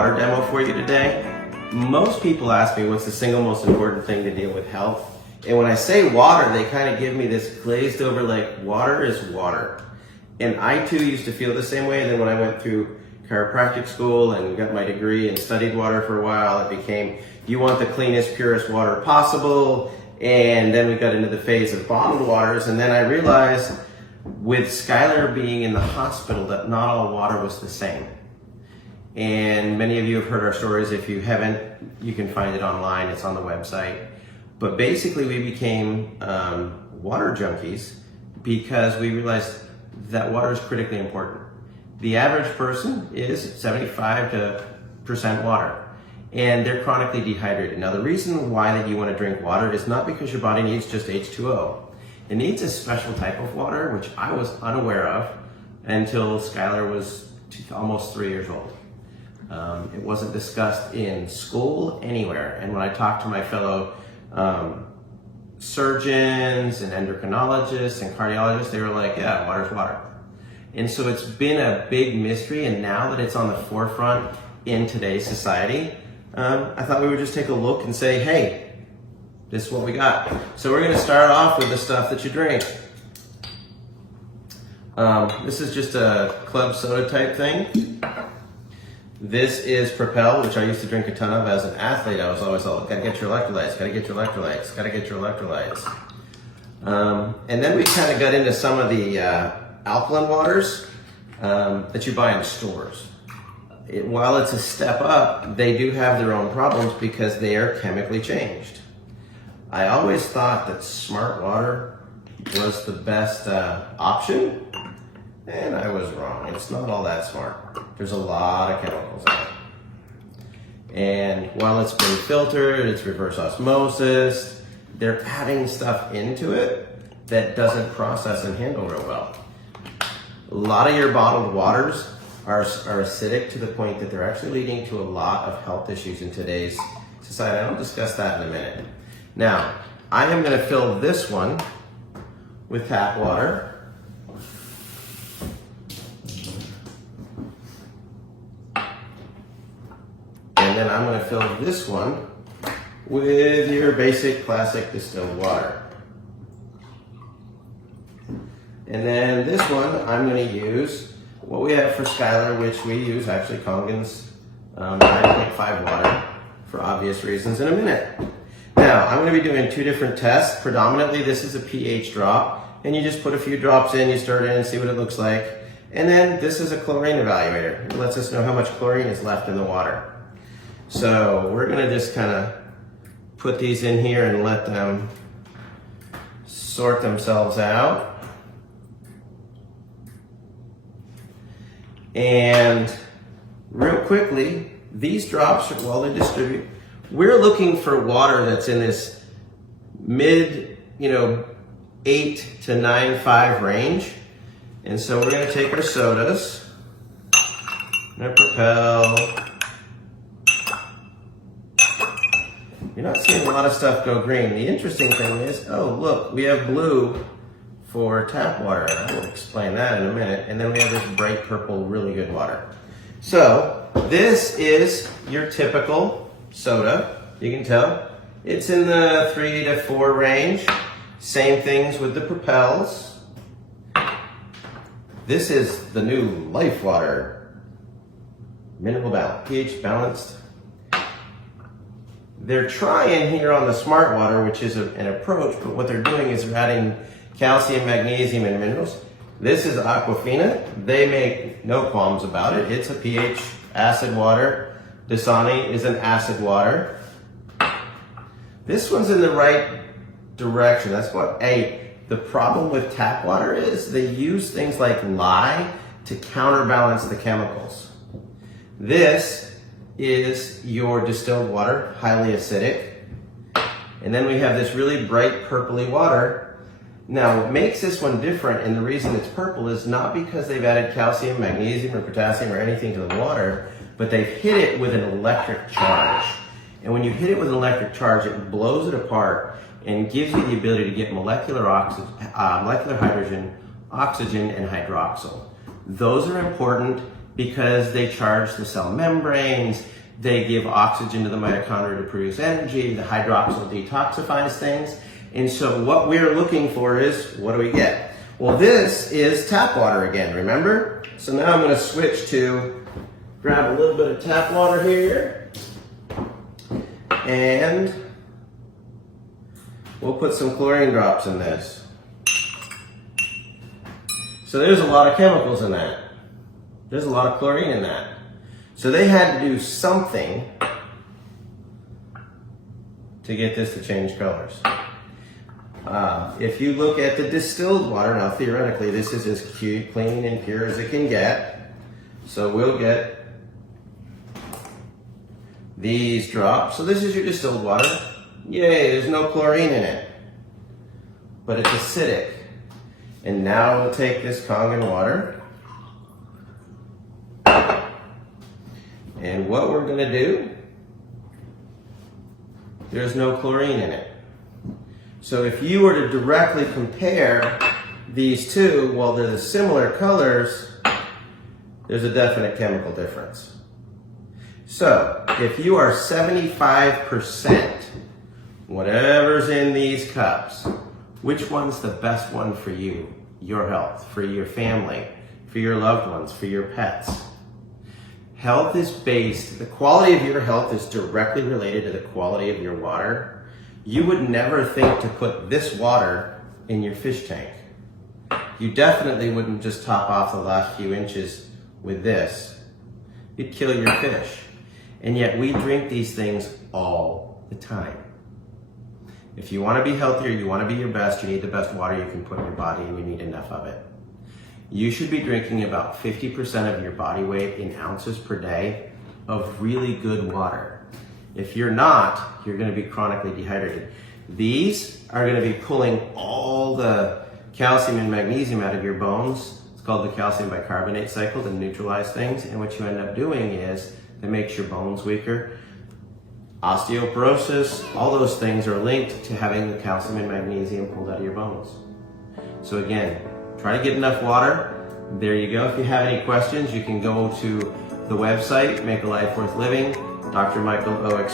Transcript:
Water demo for you today. Most people ask me what's the single most important thing to deal with health. And when I say water, they kind of give me this glazed over like water is water. And I too used to feel the same way. And then when I went through chiropractic school and got my degree and studied water for a while, it became, you want the cleanest, purest water possible. And then we got into the phase of bottled waters. And then I realized with Skylar being in the hospital that not all water was the same. And many of you have heard our stories. If you haven't, you can find it online. It's on the website. But basically we became water junkies because we realized that water is critically important. The average person is 75% water, and they're chronically dehydrated. Now the reason why that you want to drink water is not because your body needs just H2O. It needs a special type of water, which I was unaware of until Skylar was almost 3 years old. It wasn't discussed in school anywhere. And when I talked to my fellow surgeons and endocrinologists and cardiologists, they were like, yeah, water's water. And so it's been a big mystery, and now that it's on the forefront in today's society, I thought we would just take a look and say, hey, this is what we got. So we're gonna start off with the stuff that you drink. This is just a club soda type thing. This is Propel, which I used to drink a ton of as an athlete. I was always all, gotta get your electrolytes, gotta get your electrolytes, gotta get your electrolytes. And then we kind of got into some of the alkaline waters that you buy in stores. While it's a step up, they do have their own problems because they are chemically changed. I always thought that smart water was the best option, and I was wrong. It's not all that smart. There's a lot of chemicals in it. And while it's been filtered, it's reverse osmosis, they're adding stuff into it that doesn't process and handle real well. A lot of your bottled waters are acidic to the point that they're actually leading to a lot of health issues in today's society. I'll discuss that in a minute. Now, I am going to fill this one with tap water. And then I'm going to fill this one with your basic classic distilled water. And then this one I'm going to use what we have for Skylar, which we use actually Kangen's 9.5 water for obvious reasons in a minute. Now, I'm going to be doing two different tests. Predominantly, this is a pH drop, and you just put a few drops in, you stir it in, see what it looks like. And then this is a chlorine evaluator. It lets us know how much chlorine is left in the water. So we're going to just kind of put these in here and let them sort themselves out. And real quickly, these drops, while they distribute, we're looking for water that's in this mid, 8 to 9.5 range. And so we're gonna take our sodas, and our Propel. You're not seeing a lot of stuff go green. The interesting thing is, oh look, we have blue for tap water. I will explain that in a minute. And then we have this bright purple, really good water. So this is your typical soda. You can tell it's in the 3 to 4 range. Same things with the Propels. This is the new Life Water, mineral balance, pH balanced. They're trying here on the Smart Water, which is an approach, but what they're doing is they're adding calcium, magnesium, and minerals. This is Aquafina. They make no qualms about it. It's a pH acid water. Dasani is an acid water. This one's in the right direction. That's what the problem with tap water is they use things like lye to counterbalance the chemicals. This is your distilled water, highly acidic. And then we have this really bright purpley water. Now, what makes this one different, and the reason it's purple, is not because they've added calcium, magnesium, or potassium, or anything to the water, but they've hit it with an electric charge. And when you hit it with an electric charge, it blows it apart and gives you the ability to get molecular hydrogen, oxygen, and hydroxyl. Those are important because they charge the cell membranes, they give oxygen to the mitochondria to produce energy, the hydroxyl detoxifies things. And so what we're looking for is, what do we get? Well, this is tap water again, remember? So now I'm gonna switch to grab a little bit of tap water here, and we'll put some chlorine drops in this. So there's a lot of chemicals in that. There's a lot of chlorine in that. So they had to do something to get this to change colors. If you look at the distilled water, now theoretically this is as clean and pure as it can get. So we'll get these drops. So this is your distilled water. Yay, there's no chlorine in it, but it's acidic. And now we'll take this Kangen water, and what we're gonna do, there's no chlorine in it. So if you were to directly compare these two, while they're the similar colors, there's a definite chemical difference. So if you are 75%, whatever's in these cups, which one's the best one for you, your health, for your family, for your loved ones, for your pets? Health is based, the quality of your health is directly related to the quality of your water. You would never think to put this water in your fish tank. You definitely wouldn't just top off the last few inches with this. You'd kill your fish. And yet we drink these things all the time. If you want to be healthier, you want to be your best, you need the best water you can put in your body, and you need enough of it. You should be drinking about 50% of your body weight in ounces per day of really good water. If you're not, you're going to be chronically dehydrated. These are going to be pulling all the calcium and magnesium out of your bones. It's called the calcium bicarbonate cycle to neutralize things. And what you end up doing is it makes your bones weaker. Osteoporosis, all those things are linked to having the calcium and magnesium pulled out of your bones. So again, try to get enough water. There you go. If you have any questions, you can go to the website, Make a Life Worth Living, Dr. Michael O.